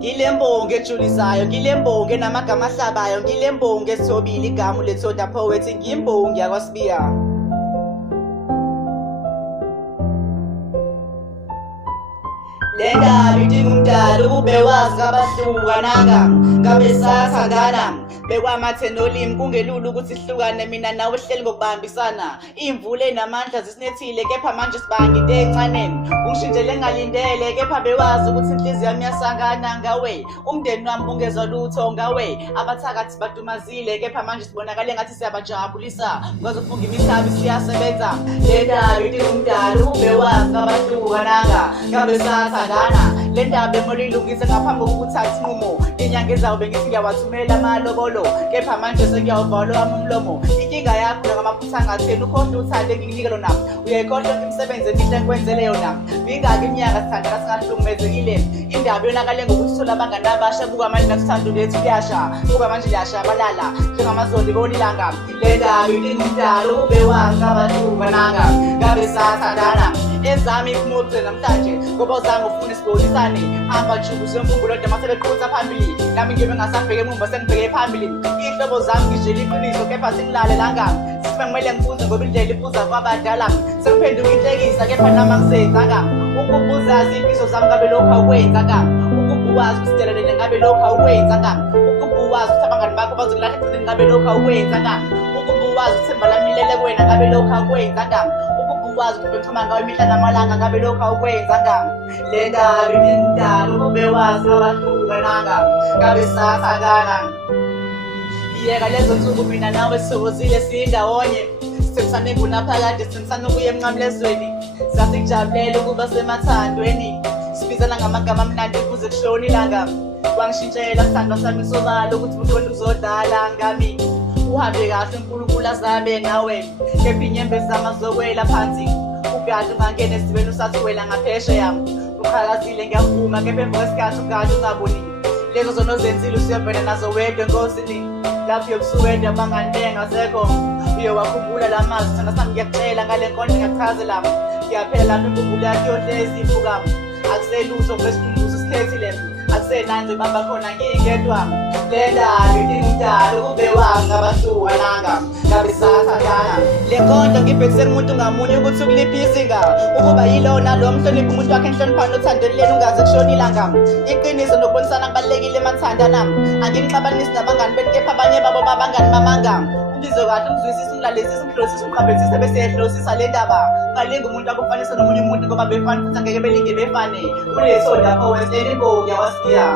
Ngilembonge ejulisayo, ngilembonge namagama ahlabayo, ngilembonge esithobile igama lethoda poet, ngiyimbongi yakwaSibiya. Le ndaba idinga umdali ukube wazi kabahlukananga, ngabe sathandana bekwamathena olimi kungelula ukuthi sihlukane, mina nawe sihleli ngokubambisana. Iy'mvula ey'namandla zisinethile kepha manje sibanga into encane, ungishintshele ngalindele kepha bewazi ukuthi inhliziyo yami yasangana ngawe. Umndeni wami bungezwa lutho ngawe, abathakathi badumazile kepha manje sibonakale ngathi siyabajabulisa, kwaze ufunga imihlabi siyasebenza. Le ndaba idinga umdali ukube wazi kabahlukananga, ngabe sathandana. Le ndaba emolilungise ngaphambi kokuthatha isinqumo, inyanga ezayo bengithi ngiyawathumela amalobolo kepha manje sengiyawuvala wami umlomo. Inkinga yakho ngamaphutha angatheni ukhohlwa uthande nginginike lona, uyayikhohlwa imisebenzi emihle engikwenzele yona. Mingaki iminyaka sithandana singahlukumezekile, indaba yonakale ngokuthi thola abangani abasha, buka manje nakuthando lethu liyasha, buka manje liyashabalala njengamazondi bonilanga. Le ndaba idinga umdali ukube wazi kabahlukananga, ngabe sathandana. Ezami iphumuze namhlanje ngoba uzange ufune sibonisane, amajubu semfumbulo kodwa masebeqhutha phambili, nami ngibe ngasabheke emumva sengibheke phambili. Iy'hlobo zami ngishela iqiniso kepha sengilale langami, sisibe kumele ngibuze ngoba indlela ibuza kwabadala, sekuphenduka inhlekisa kepha nami angisenzanga. Ukubuza izimfiso zami ngabe lokhu awukwenzanga, ukubuwazi ukusidelelele ngabe lokhu awukwenzanga, ukubuwazi ukuthi abangani bakho bazokulahla egcineni ngabe lokhu awukwenzanga, ukubuwazi ukuthemba lami lilele kuwena ngabe lokhu awukwenzanga, ukwazi ukuthi bethuma ngawo imihla namalanga ngabe lokhu awukwenzanga. Le ndaba idinga umdali ukube wazi kabahlukananga, ngabe sathandana. Yeka lezo nsuku mina nawe sithokozile siyindawonye, sithengisane ngunaphakade, sithengisane ukuya emncamlezweni, sasikujabulela ukuba semathandweni, sibizana ngamagama amnandi kuze kushone ilanga. Wangishintshela sithandwa sami sobala ukuthi uqonde uzodala ngami, uhambe kahle uNkulunkulu azabe nawe, kepha inyembezi zami zizokwela phansi, ugade ungangena esizibeni usathwela ngaphesheya. Uqhakazile ngiyavuma kepha emva kwesikhathi ugade ungaboni, lezo zono zenzile usuyovela nazo wedwa enkosini, lapho uyobusuwedwa abangani bengasekho. Uyowakhumbula la mazwi thanda sami ngiyakutshela ngale nkondlo ngiyakuchazela, ngiyaphela lapho inkumbulo yakho yohlezi ivuka, akuselutho ngesikhumbuzo sikhethile, akusenanzi bamba khona ngingedwa. Le ndaba idinga umdali ukube wazi kabahlukananga, ngabe sathandana. Le nkondlo ngibhekise kumuntu ngamunye ukuthi ukuliphi izinga, ukuba yilo nalo mhloniphi umuntu wakhe enhloniphani othandeleni ungaze kushona ilanga. Iqiniso nokubonisana kubalulekile emathandana, angimxabanisi nabangani benu kepha abanye babo babangani bamanga. Ubizwe kahle umzwisise, umlalelisise, umhlosise, umqhabelesise bese ehlosisa le ndaba. Ungalingi umuntu akufanisa nomunye umuntu ngoba befana futhi angeke belinge befane. Ulethoda poet, imbongi yakwaSibiya.